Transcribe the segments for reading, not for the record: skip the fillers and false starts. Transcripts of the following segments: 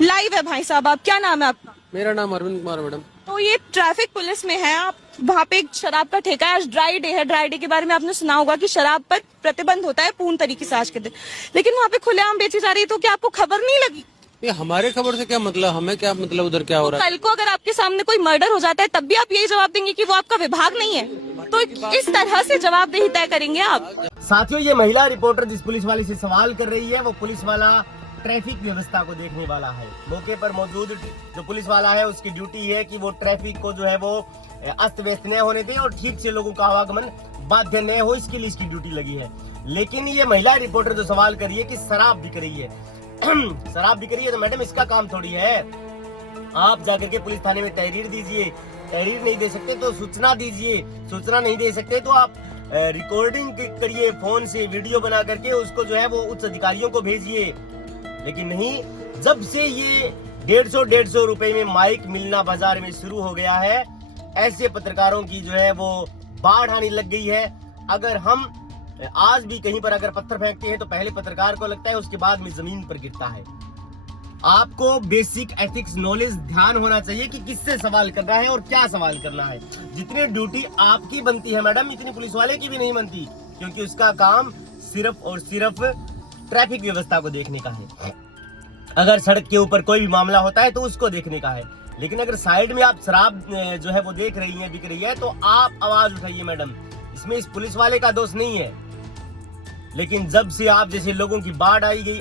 Live है भाई साहब। आप क्या नाम है आपका? मेरा नाम अरविंद कुमार मैडम। तो ये ट्रैफिक पुलिस में है आप, वहाँ पे एक शराब का ठेका है। आज ड्राई डे है। ड्राई डे के बारे में आपने सुना होगा कि शराब पर प्रतिबंध होता है पूर्ण तरीके से आज के दिन, लेकिन वहाँ पे खुलेआम बेची जा रही है। तो क्या आपको खबर नहीं लगी? ये हमारे खबर से क्या मतलब, हमें क्या मतलब उधर क्या हो रहा है। कल को अगर आपके सामने कोई मर्डर हो जाता है तब भी आप यही जवाब देंगे कि वो आपका विभाग नहीं है? तो इस तरह से जवाबदेही तय करेंगे आप? साथियों, ये महिला रिपोर्टर जिस पुलिस वाले से सवाल कर रही है वो पुलिस वाला ट्रैफिक व्यवस्था को देखने वाला है। मौके पर मौजूद जो पुलिस वाला है उसकी ड्यूटी है कि वो ट्रैफिक को जो है वो अस्त व्यस्त न होने दे और ठीक से लोगों का आवागमन बाध्य न हो, इसके लिए इसकी ड्यूटी लगी है। लेकिन ये महिला रिपोर्टर जो सवाल कर रही है कि शराब बिक रही है शराब बिक रही है, तो मैडम इसका काम थोड़ी है। आप जाकर के पुलिस थाने में तहरीर दीजिए। तहरीर नहीं दे सकते तो सूचना दीजिए। सूचना नहीं दे सकते तो आप रिकॉर्डिंग करिए, फोन से वीडियो बना करके उसको जो है वो उच्च अधिकारियों को भेजिए। लेकिन नहीं, जब से ये 150 रुपए में माइक मिलना बाजार में शुरू हो गया है, ऐसे पत्रकारों की जो है वो बाढ़ आने लग गई है। अगर हम आज भी कहीं पर अगर पत्थर फेंकते हैं तो पहले पत्रकार को लगता है, उसके बाद में जमीन पर गिरता है। आपको बेसिक एथिक्स नॉलेज ध्यान होना चाहिए कि किससे सवाल करना है और क्या सवाल करना है। जितनी ड्यूटी आपकी बनती है मैडम, इतनी पुलिस वाले की भी नहीं बनती, क्योंकि उसका काम सिर्फ और सिर्फ ट्रैफिक व्यवस्था को देखने का है। अगर सड़क के ऊपर कोई भी मामला होता है तो उसको देखने का है। लेकिन अगर साइड में आप शराब जो है वो देख रही है, बिक रही है, तो आप आवाज उठाइए मैडम। इसमें इस पुलिस वाले का दोष नहीं है। लेकिन जब से आप जैसे लोगों की बाढ़ आई गई,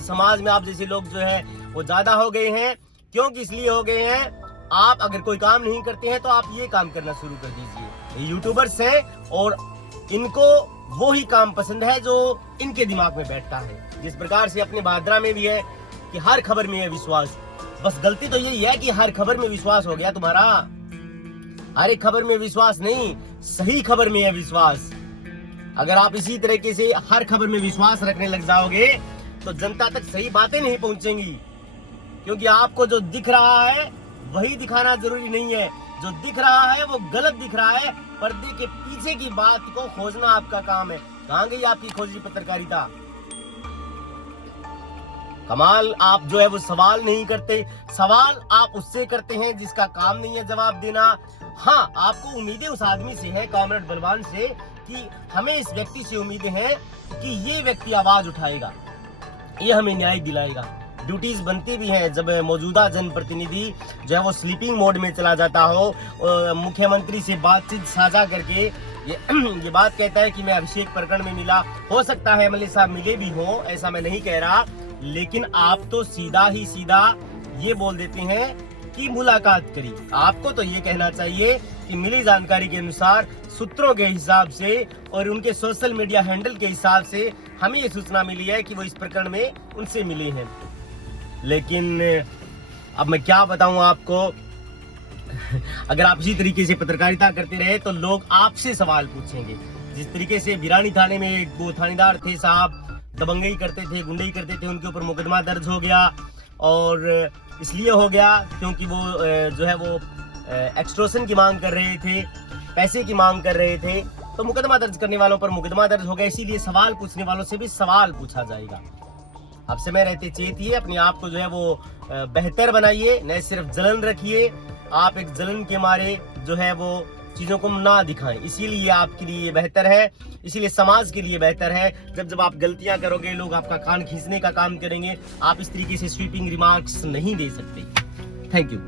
समाज में आप जैसे लोग जो है वो ज्यादा हो गए हैं। क्योंकि इसलिए हो गए हैं, आप अगर कोई काम नहीं करते हैं तो आप ये काम करना शुरू कर दीजिए। यूट्यूबर्स हैं और इनको वो ही काम पसंद है जो इनके दिमाग में बैठता है। जिस प्रकार से अपने भादरा में भी है कि हर खबर में है विश्वास। बस गलती तो यही है कि हर खबर में विश्वास हो गया तुम्हारा। हर एक खबर में विश्वास नहीं, सही खबर में है विश्वास। अगर आप इसी तरीके से हर खबर में विश्वास रखने लग जाओगे तो जनता तक सही बातें नहीं पहुंचेंगी। क्योंकि आपको जो दिख रहा है वही दिखाना जरूरी नहीं है। जो दिख रहा है वो गलत दिख रहा है। पर्दे के पीछे की बात को खोजना आपका काम है। कहां गई आपकी खोजी पत्रकारिता? कमाल, आप जो है वो सवाल नहीं करते। सवाल आप उससे करते हैं जिसका काम नहीं है जवाब देना। हाँ, आपको उम्मीदें उस आदमी से है, कॉमरेड बलवान से, कि हमें इस व्यक्ति से उम्मीदें हैं कि ये व्यक्ति आवाज उठाएगा, ये हमें न्याय दिलाएगा। ड्यूटीज बनती भी है। जब मौजूदा जनप्रतिनिधि जो है वो स्लीपिंग मोड में चला जाता हो, मुख्यमंत्री से बातचीत साझा करके ये बात कहता है कि मैं अभिषेक प्रकरण में मिला, हो सकता है एमएलए साहब मिले भी हो, ऐसा मैं नहीं कह रहा, लेकिन आप तो सीधा ही सीधा ये बोल देते हैं कि मुलाकात करी। आपको तो ये कहना चाहिए कि मिली जानकारी के अनुसार, सूत्रों के हिसाब से और उनके सोशल मीडिया हैंडल के हिसाब से हमें ये सूचना मिली है कि वो इस प्रकरण में उनसे मिले हैं। लेकिन अब मैं क्या बताऊं आपको अगर आप इसी तरीके से पत्रकारिता करते रहे तो लोग आपसे सवाल पूछेंगे। जिस तरीके से भिरानी थाने में एक वो थानेदार थे साहब, दबंगई करते थे, गुंडई करते थे, उनके ऊपर मुकदमा दर्ज हो गया। और इसलिए हो गया क्योंकि वो जो है वो एक्सटॉर्शन की मांग कर रहे थे, पैसे की मांग कर रहे थे। तो मुकदमा दर्ज करने वालों पर मुकदमा दर्ज हो गया। इसीलिए सवाल पूछने वालों से भी सवाल पूछा जाएगा। आप समय रहते चेतिए, अपने आप को जो है वो बेहतर बनाइए, न सिर्फ जलन रखिए। आप एक जलन के मारे जो है वो चीजों को ना दिखाएं। इसीलिए आपके लिए बेहतर है, इसीलिए समाज के लिए बेहतर है। जब आप गलतियां करोगे लोग आपका कान खींचने का काम करेंगे। आप इस तरीके से स्वीपिंग रिमार्क्स नहीं दे सकते। Thank you.